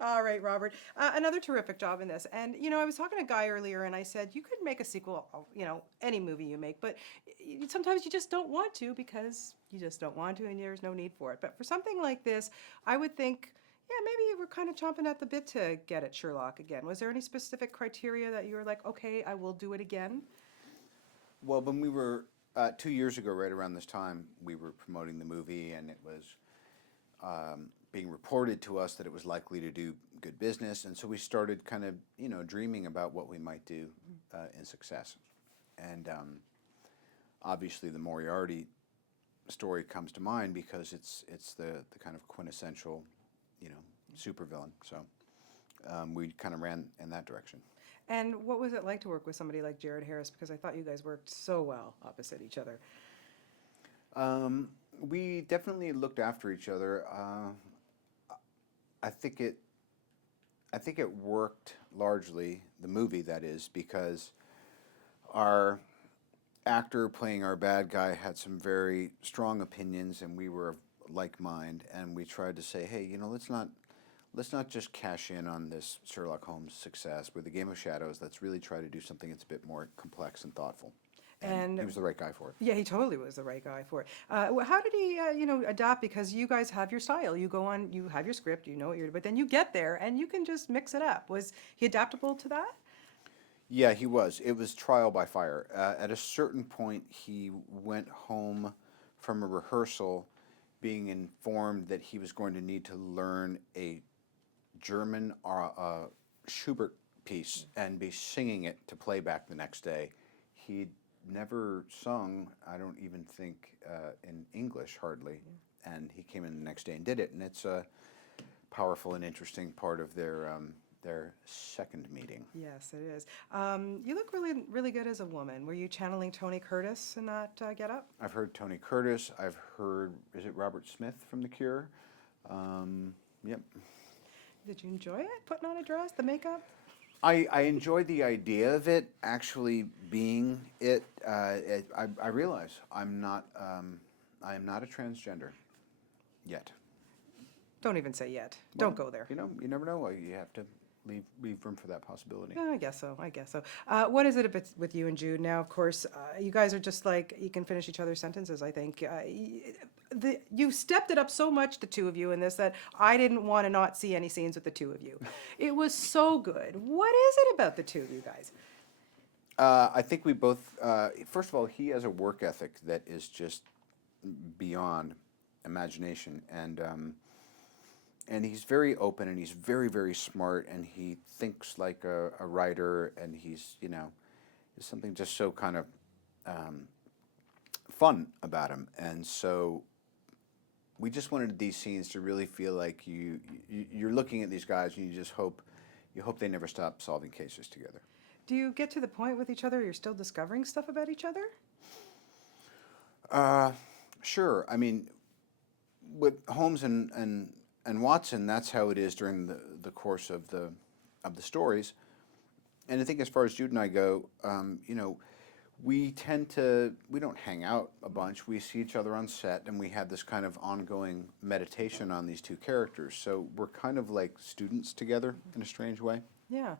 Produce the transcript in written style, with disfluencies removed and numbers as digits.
All right, Robert. Another terrific job in this. And, I was talking to Guy earlier and I said, you could make a sequel of, any movie you make, but sometimes you just don't want to because you just don't want to and there's no need for it. But for something like this, I would think, yeah, maybe you were kind of chomping at the bit to get at Sherlock again. Was there any specific criteria that you were like, okay, I will do it again? Well, when we were 2 years ago, right around this time, we were promoting the movie, and it was being reported to us that it was likely to do good business, and so we started kind of, dreaming about what we might do in success. And obviously, the Moriarty story comes to mind because it's the kind of quintessential, supervillain. So we kind of ran in that direction. And what was it like to work with somebody like Jared Harris? Because I thought you guys worked so well opposite each other. We definitely looked after each other. I think it. I think it worked largely, the movie that is, because our actor playing our bad guy had some very strong opinions, and we were of like mind, and we tried to say, hey, let's not just cash in on this Sherlock Holmes success with the Game of Shadows. Let's really try to do something that's a bit more complex and thoughtful. And he was the right guy for it. Yeah, he totally was the right guy for it. How did he, adapt? Because you guys have your style. You go on, you have your script, you know what you're, but then you get there and you can just mix it up. Was he adaptable to that? Yeah, he was. It was trial by fire. At a certain point, he went home from a rehearsal being informed that he was going to need to learn a German Schubert piece and be singing it to playback the next day. He'd never sung, I don't even think, in English hardly, and he came in the next day and did it, and it's a powerful and interesting part of their second meeting. Yes, it is. You look really, really good as a woman. Were you channeling Tony Curtis in that get-up? I've heard Tony Curtis. I've heard, is it Robert Smith from The Cure? Yep. Did you enjoy it, putting on a dress, the makeup? I enjoyed the idea of it actually being it. I realize I am not a transgender yet. Don't even say yet. Well, Don't go there. You never know. You have to leave room for that possibility. Yeah, I guess so. I guess so. What is it a bit with you and Jude now? Of course, you guys are just like you can finish each other's sentences. I think you stepped it up so much, the two of you, in this that I didn't want to not see any scenes with the two of you. It was so good. What is it about the two of you guys? I think we both. First of all, he has a work ethic that is just beyond imagination, and he's very open, and he's very, very smart, and he thinks like a writer, and he's, there's something just so kind of fun about him. And so we just wanted these scenes to really feel like you're looking at these guys, and you hope they never stop solving cases together. Do you get to the point with each other you're still discovering stuff about each other? Sure. I mean, with Holmes and Watson, that's how it is during the course of the stories. And I think as far as Jude and I go, we don't hang out a bunch. We see each other on set, and we have this kind of ongoing meditation on these two characters. So we're kind of like students together in a strange way. Yeah.